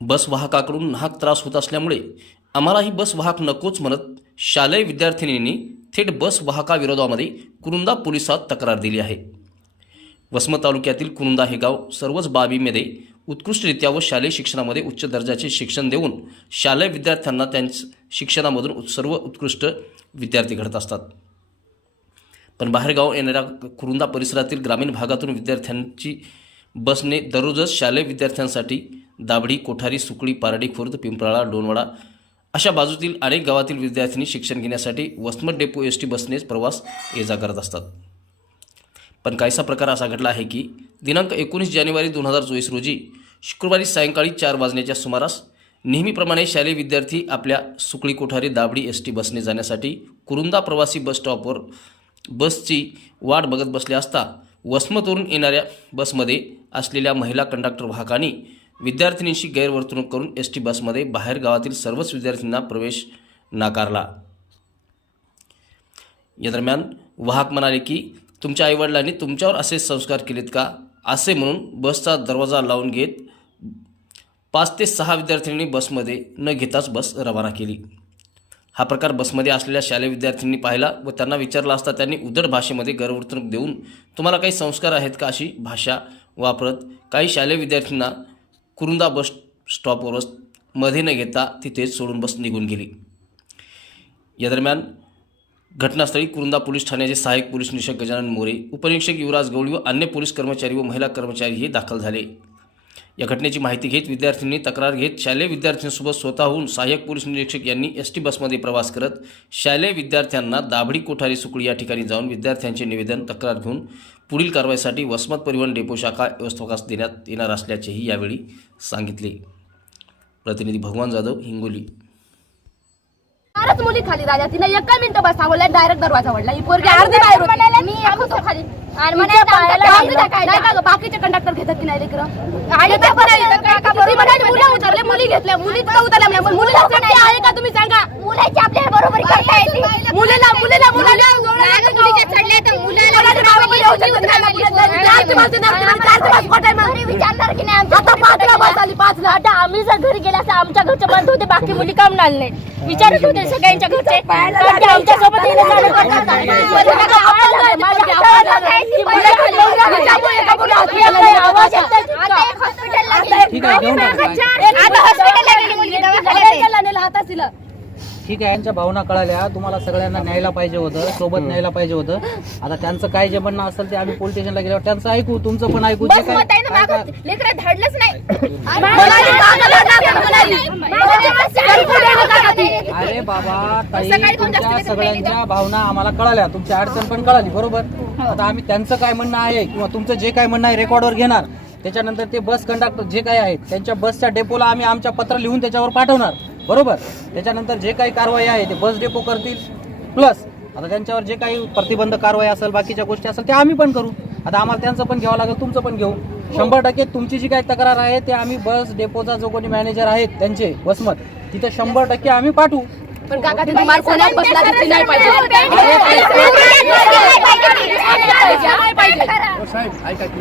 बस वाहकाकडून नाहक त्रास होत असल्यामुळे आम्हाला ही बस वाहक नकोच म्हणत शालेय विद्यार्थिनींनी थेट बस वाहकाविरोधामध्ये कुरुंदा पोलिसात तक्रार दिली आहे. वसमत तालुक्यातील कुरुंदा हे गाव सर्वच बाबीमध्ये उत्कृष्टरित्या व शालेय शिक्षणामध्ये उच्च दर्जाचे शिक्षण देऊन शालेय विद्यार्थ्यांना त्यांच शिक्षणामधून सर्व उत्कृष्ट विद्यार्थी घडत असतात. पण बाहेरगाव येणाऱ्या कुरुंदा परिसरातील ग्रामीण भागातून विद्यार्थ्यांची बसने दररोजच शालेय विद्यार्थ्यांसाठी दाभडी कोठारी सुकळी पारडी खुर्द पिंपळाळा डोनवाडा अशा बाजूतील अनेक गावातील विद्यार्थ्यांनी शिक्षण घेण्यासाठी वसमत डेपो एस टी बसनेच प्रवास ये जा करत असतात. पण काहीसा प्रकार असा घडला आहे की दिनांक एकोणीस जानेवारी दोन हजार चोवीस रोजी शुक्रवारी सायंकाळी चार वाजण्याच्या सुमारास नेहमीप्रमाणे शालेय विद्यार्थी आपल्या सुकळी कोठारी दाबडी एस टी बसने जाण्यासाठी कुरुंदा प्रवासी बस स्टॉपवर बसची वाट बघत बसले असता वसमतवरून येणाऱ्या बसमध्ये असलेल्या महिला कंडक्टर वाहकांनी विद्यार्थिनींशी गैरवर्तणूक करून एस टी बसमध्ये बाहेर गावातील सर्वच विद्यार्थ्यांना प्रवेश नाकारला. या दरम्यान वाहक म्हणाले की तुमच्या आईवडिलांनी तुमच्यावर असे संस्कार केलेत का? असे म्हणून बसचा दरवाजा लावून घेत पाच ते सहा विद्यार्थ्यांनी बसमध्ये न घेताच बस रवाना केली. हा प्रकार बसमध्ये असलेल्या शालेय विद्यार्थ्यांनी पाहिला व त्यांना विचारला असता त्यांनी उदर भाषेमध्ये गैरवर्तणूक देऊन तुम्हाला काही संस्कार आहेत का? अशी भाषा वापरत काही शालेय विद्यार्थ्यांना कुरुंदा बस स्टॉपवर मध्ये न घेता तिथेच सोडून बस निघून गेली. या दरम्यान घटनास्थळी कुरुंदा पोलीस ठाण्याचे सहाय्यक पोलीस निरीक्षक गजानन मोरे उपनिरीक्षक युवराज गवळी व अन्य पोलीस कर्मचारी व महिला कर्मचारीही दाखल झाले. या घटनेची माहिती घेत विद्यार्थ्यांनी तक्रार घेत शालेय विद्यार्थ्यांसोबत स्वतःहून सहाय्यक पोलीस निरीक्षक यांनी एस टी बसमध्ये प्रवास करत शालेय विद्यार्थ्यांना दाभडी कोठारी सुकळी या ठिकाणी जाऊन विद्यार्थ्यांचे निवेदन तक्रार घेऊन पुढील कारवाईसाठी वसमत परिवहन डेपो शाखा व्यवस्थापकास देण्यात येणार असल्याचेही यावेळी सांगितले. प्रतिनिधी भगवान जाधव हिंगोली. चारच मुली खाली राजा तिने एका मिनिट बस थांबवला डायरेक्ट दरवाजा वडला ही पोरगी अर्धी बाहेर होती. मी एक होतो खाली आणि म्हणे नाही का बाकीचे कंडक्टर घेतात की नाही लेकरं? आणि ते पण मुलं उतरले मुली घेतल्या मुली तर उतरल्या. पण मुलीला सुट्टी आहे का तुम्ही सांगा? मुलाची आपल्याला बरोबर करता येते मुलीला मुलीला मुलाला तर आता आम्ही जर घरी गेला असं आमच्या घरचे बंद होते बाकी मुली काम नाल नाही विचारत होते सगळ्यांच्या घरचे आमच्यासोबत हॉस्पिटलला ठीक आहे यांच्या भावना कळाल्या. तुम्हाला सगळ्यांना न्यायला पाहिजे होतं सोबत न्यायला पाहिजे होतं. आता त्यांचं काय जे म्हणणं असेल ते आम्ही पोलीस स्टेशनला गेल्यावर त्यांचं ऐकू तुमचं पण ऐकू जे काय धाडलंच नाही. बाबा ताई तुमच्या सगळ्यांच्या भावना आम्हाला कळाल्या. तुमच्या अडचण पण कळाली बरोबर? आता आम्ही त्यांचं काय म्हणणं आहे किंवा तुमचं जे काय म्हणणं आहे रेकॉर्डवर घेणार. त्याच्यानंतर ते बस कंडक्टर जे काय आहेत त्यांच्या बसच्या डेपोला आम्ही आमच्या पत्र लिहून त्याच्यावर पाठवणार. बरोबर? त्याच्यानंतर जे काही कारवाई आहे ते बस डेपो करतील. प्लस आता त्यांच्यावर जे काही प्रतिबंध कारवाई असेल बाकीच्या गोष्टी असेल ते आम्ही पण करू. आता आम्हाला त्यांचं पण घ्यावं लागेल तुमचं पण घेऊ. शंभर टक्के तुमची जी काही तक्रार आहे ते आम्ही बस डेपोचा जो कोणी मॅनेजर आहेत त्यांचे वसमत तिथे शंभर टक्के आम्ही पाठवू. पण काका तिथे मार कोणाला बसला तिथे नाही पाहिजे. नाही पाहिजे. साहेब ऐका की